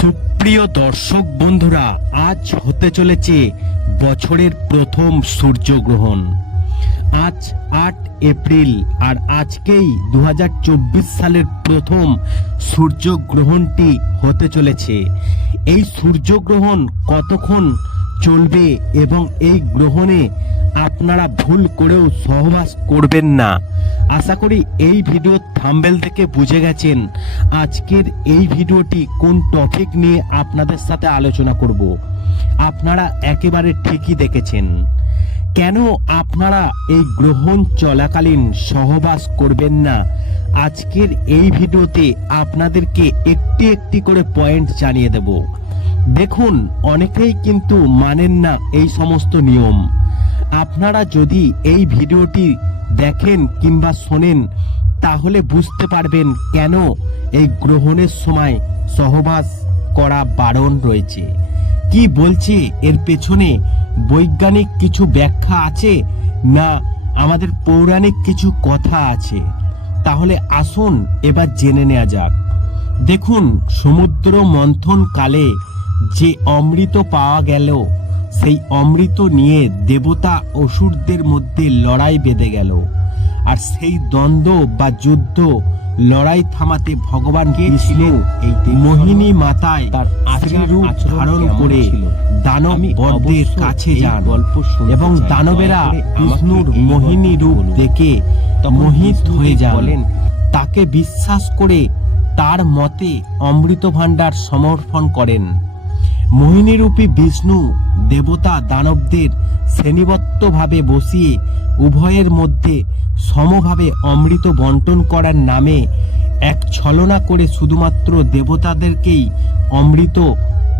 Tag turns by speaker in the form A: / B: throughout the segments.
A: সুপ্রিয় দর্শক বন্ধুরা, আজ হতে চলেছে বছরের প্রথম সূর্যগ্রহণ। আজ আট এপ্রিল আর আজকেই দু হাজার চব্বিশ সালের প্রথম সূর্যগ্রহণটি হতে চলেছে। এই সূর্যগ্রহণ কতক্ষণ চলবে এবং এই গ্রহণে আপনারা ভুল করেও সহবাস করবেন না। আশা করি এই ভিডিও থাম্বেল থেকে বুঝে গেছেন। আজকের এই ভিডিওটি কোন টপিক নিয়ে আপনাদের সাথে আলোচনা করব? আপনারা একেবারে ঠিকই দেখেছেন। কেন আপনারা এই গ্রহণ চলাকালীন সহবাস করবেন না? আজকের এই ভিডিওতে আপনাদেরকে একটি একটি করে পয়েন্ট জানিয়ে দেব। দেখুন, অনেকেই কিন্তু মানেন না এই সমস্ত নিয়ম। আপনারা যদি এই ভিডিওটি দেখেন কিংবা শোনেন, তাহলে বুঝতে পারবেন কেন এই গ্রহণের সময় সহবাস করা বারণ রয়েছে। কি বলছে? এর পেছনে বৈজ্ঞানিক কিছু ব্যাখ্যা আছে না আমাদের পৌরাণিক কিছু কথা আছে? তাহলে আসুন এবার জেনে নেওয়া যাক। দেখুন, সমুদ্র মন্থন কালে যে অমৃত পাওয়া গেল সেই অমৃত নিয়ে দেবতা অসুরদের মধ্যে লড়াই বেঁধে গেল। আর সেই দ্বন্দ্ব বা যুদ্ধ লড়াই থামাতে ভগবান গিয়েছিলেন এই মোহিনী মাতায় তার রূপ ধারণ করে দানব বরদের কাছে যান এবং দানবেরা বিষ্ণুর মোহিনী রূপ দেখে মোহিত হয়ে যান। তাকে বিশ্বাস করে তার মতে অমৃত ভাণ্ডার সমর্পণ করেন। মোহিনীরূপী বিষ্ণু দেবতা দানবদের শ্রেণীবদ্ধভাবে বসিয়ে উভয়ের মধ্যে সমভাবে অমৃত বন্টন করার নামে এক ছলনা করে শুধুমাত্র দেবতাদেরকেই অমৃত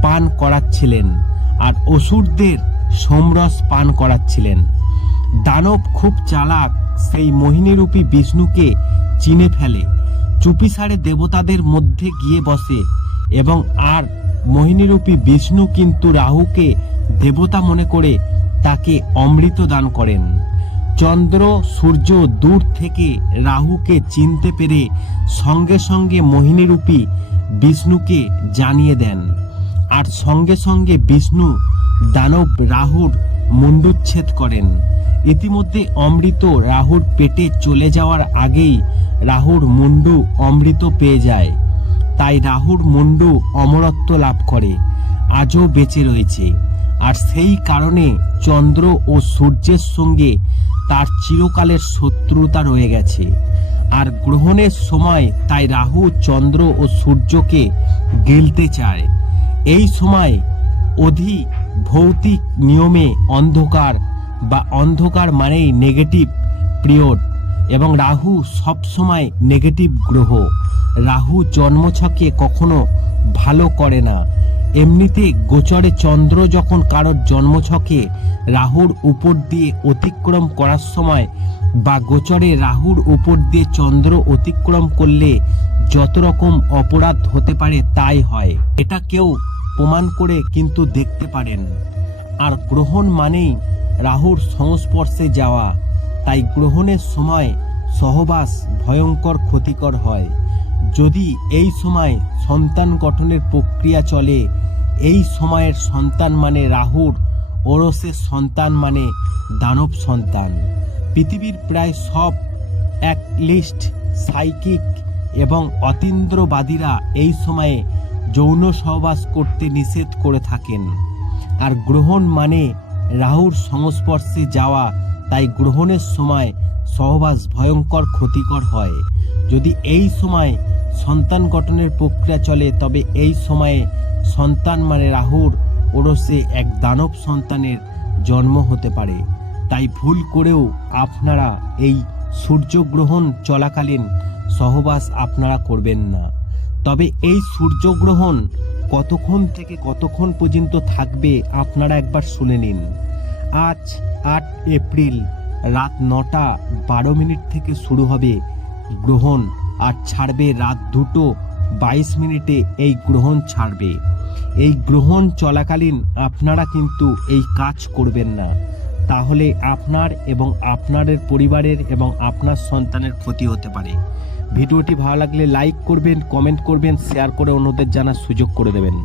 A: পান করাচ্ছিলেন আর অসুরদের সোমরস পান করাচ্ছিলেন। দানব খুব চালাক, সেই মোহিনীরূপী বিষ্ণুকে চিনে ফেলে। চুপিসারে দেবতাদের মধ্যে গিয়ে বসে এবং আর মোহিনীরূপী বিষ্ণু কিন্তু রাহুকে দেবতা মনে করে তাকে অমৃত দান করেন। চন্দ্র, সূর্য দূর থেকে রাহুকে চিনতে পেরে সঙ্গে সঙ্গে মোহিনীরূপী বিষ্ণুকে জানিয়ে দেন। আর সঙ্গে সঙ্গে বিষ্ণু দানব রাহুর মুন্ডুচ্ছেদ করেন। ইতিমধ্যে অমৃত রাহুর পেটে চলে যাওয়ার আগেই রাহুর মুন্ডু অমৃত পেয়ে যায়। তাই রাহুর মুন্ডু অমরত্ব লাভ করে, আজও বেঁচে রয়েছে। আর সেই কারণে চন্দ্র ও সূর্যের সঙ্গে তার চিরকালের শত্রুতা রয়ে গেছে। আর গ্রহণের সময় তাই রাহু চন্দ্র ও সূর্যকে গিলতে চায়। এই সময় অধি ভৌতিক নিয়মে অন্ধকার বা অন্ধকার মানেই নেগেটিভ পিরিয়ড এবং রাহু সবসময় নেগেটিভ গ্রহ। রাহু জন্মছকে কখনো ভালো করে না। এমনিতে গোচরে চন্দ্র যখন কারোর জন্মছকে রাহুর উপর দিয়ে অতিক্রম করার সময় বা গোচরে রাহুর উপর দিয়ে চন্দ্র অতিক্রম করলে যত রকম অপরাধ হতে পারে তাই হয়। এটা কেউ প্রমাণ করে কিন্তু দেখতে পারেন। আর গ্রহণ মানেই রাহুর সংস্পর্শে যাওয়া। তাই গ্রহণের সময় সহবাস ভয়ঙ্কর ক্ষতিকর হয়। যদি এই সময় সন্তান গঠনের প্রক্রিয়া চলে, এই সময়ের সন্তান মানে রাহুর, ওরসের সন্তান মানে দানব সন্তান। পৃথিবীর প্রায় সব এক লিস্ট সাইকিক এবং অতীন্দ্রবাদীরা এই সময়ে যৌন সহবাস করতে নিষেধ করে থাকেন। আর গ্রহণ মানে রাহুর সংস্পর্শে যাওয়া, তাই গ্রহণের সময় সহবাস ভয়ঙ্কর ক্ষতিকর হয়। যদি এই সময় সন্তান গঠনের প্রক্রিয়া চলে, তবে এই সময়ে সন্তান মানে রাহুর ওরসে এক দানব সন্তানের জন্ম হতে পারে। তাই ভুল করেও আপনারা এই সূর্যগ্রহণ চলাকালীন সহবাস আপনারা করবেন না। তবে এই সূর্যগ্রহণ কতক্ষণ থেকে কতক্ষণ পর্যন্ত থাকবে আপনারা একবার শুনে নিন। আজ আট এপ্রিল, রাত নটা বারো মিনিট থেকে শুরু হবে গ্রহণ আর ছাড়বে রাত দুটো, বাইশ মিনিটে এই গ্রহণ ছাড়বে। এই গ্রহণ চলাকালীন আপনারা কিন্তু এই কাজ করবেন না। তাহলে আপনার এবং আপনাদের পরিবারের এবং আপনার সন্তানের ক্ষতি হতে পারে। ভিডিওটি ভালো লাগলে লাইক করবেন, কমেন্ট করবেন, শেয়ার করে অন্যদের জানার সুযোগ করে দেবেন।